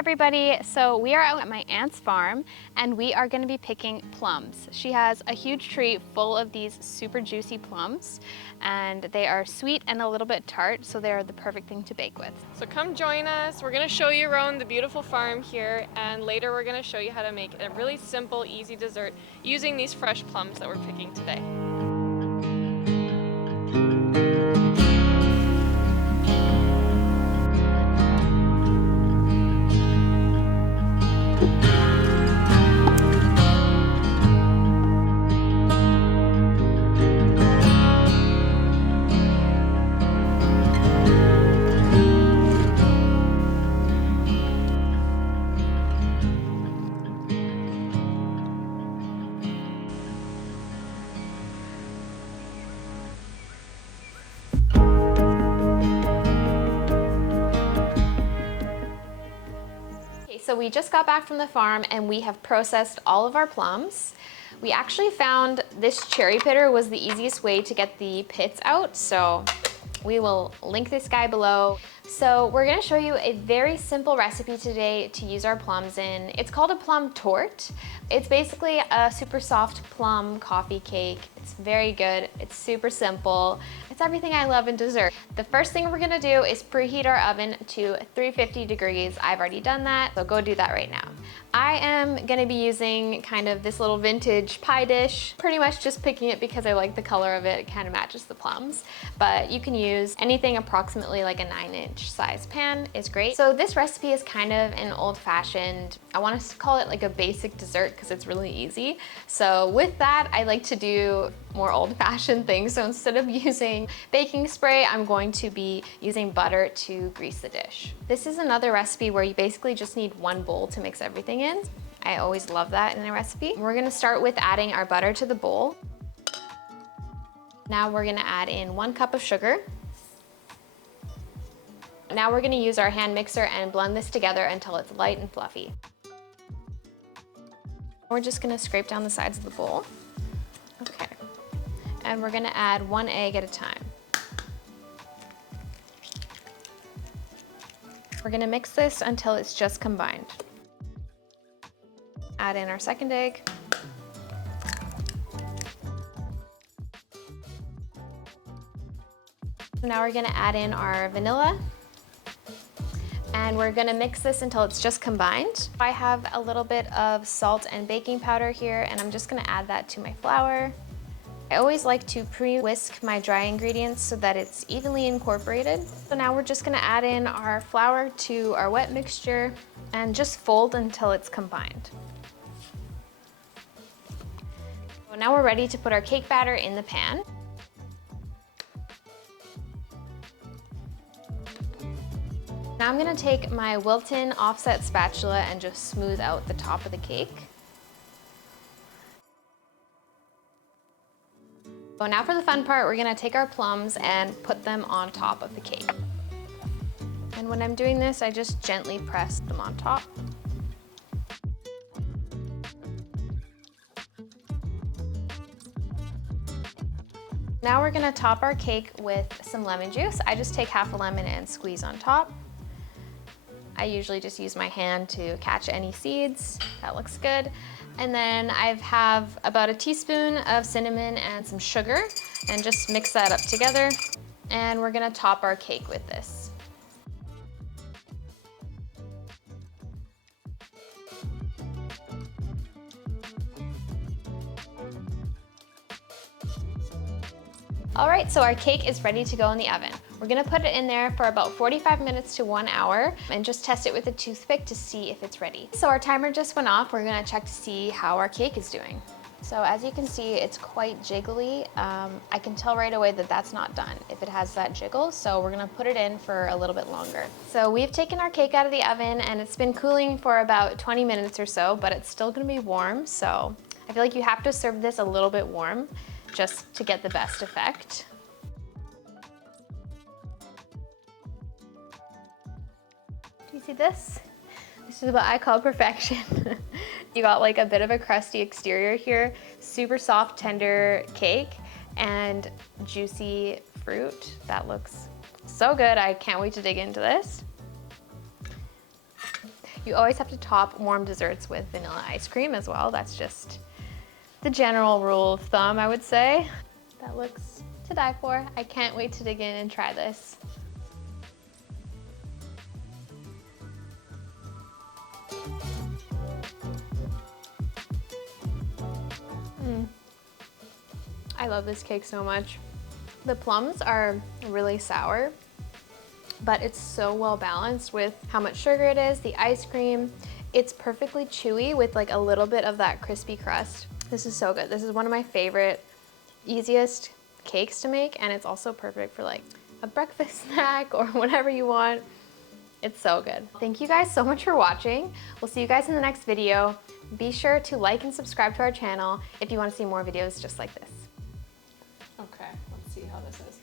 everybody, so we are out at my aunt's farm and we are going to be picking plums. She has a huge tree full of these super juicy plums and they are sweet and a little bit tart, so they are the perfect thing to bake with. So come join us. We're going to show you around the beautiful farm here, and later we're going to show you how to make a really simple, easy dessert using these fresh plums that we're picking today. So we just got back from the farm and we have processed all of our plums. We actually found this cherry pitter was the easiest way to get the pits out, so we will link this guy below. So we're gonna show you a very simple recipe today to use our plums in. It's called a plum torte. It's basically a super soft plum coffee cake. It's very good, it's super simple. It's everything I love in dessert. The first thing we're gonna do is preheat our oven to 350 degrees. I've already done that, so go do that right now. I am gonna be using kind of this little vintage pie dish, pretty much just picking it because I like the color of it. It kind of matches the plums, but you can use anything approximately like a 9-inch size pan is great. So this recipe is kind of an old-fashioned, I want to call it like a basic dessert because it's really easy. So with that, I like to do more old-fashioned things. So instead of using baking spray, I'm going to be using butter to grease the dish. This is another recipe where you basically just need one bowl to mix everything in. I always love that in a recipe. We're gonna start with adding our butter to the bowl. Now we're gonna add in 1 cup of sugar. Now we're gonna use our hand mixer and blend this together until it's light and fluffy. We're just gonna scrape down the sides of the bowl. Okay. And we're gonna add 1 egg at a time. We're gonna mix this until it's just combined. Add in our second egg. Now we're gonna add in our vanilla. And we're gonna mix this until it's just combined. I have a little bit of salt and baking powder here, and I'm just gonna add that to my flour. I always like to pre-whisk my dry ingredients so that it's evenly incorporated. So now we're just gonna add in our flour to our wet mixture and just fold until it's combined. So now we're ready to put our cake batter in the pan. Now I'm gonna take my Wilton offset spatula and just smooth out the top of the cake. So now for the fun part, we're gonna take our plums and put them on top of the cake. And when I'm doing this, I just gently press them on top. Now we're gonna top our cake with some lemon juice. I just take half a lemon and squeeze on top. I usually just use my hand to catch any seeds. That looks good. And then I have about a teaspoon of cinnamon and some sugar, and just mix that up together. And we're gonna top our cake with this. All right, so our cake is ready to go in the oven. We're gonna put it in there for about 45 minutes to 1 hour and just test it with a toothpick to see if it's ready. So our timer just went off. We're gonna check to see how our cake is doing. So as you can see, it's quite jiggly. I can tell right away that that's not done if it has that jiggle, so we're gonna put it in for a little bit longer. So we've taken our cake out of the oven and it's been cooling for about 20 minutes or so, but it's still gonna be warm, so I feel like you have to serve this a little bit warm just to get the best effect. Do you see this? This is what I call perfection. You got like a bit of a crusty exterior here, super soft, tender cake, and juicy fruit. That looks so good. I can't wait to dig into this. You always have to top warm desserts with vanilla ice cream as well. That's just the general rule of thumb, I would say. That looks to die for. I can't wait to dig in and try this. I love this cake so much. The plums are really sour, but it's so well balanced with how much sugar it is, the ice cream. It's perfectly chewy with like a little bit of that crispy crust. This is so good. This is one of my favorite, easiest cakes to make, and it's also perfect for like a breakfast snack or whatever you want. It's so good. Thank you guys so much for watching. We'll see you guys in the next video. Be sure to like and subscribe to our channel if you want to see more videos just like this. Okay, let's see how this is.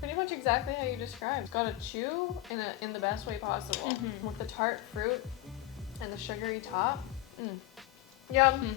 Pretty much exactly how you described. It's got to chew in the best way possible. With the tart fruit and the sugary top. Yum.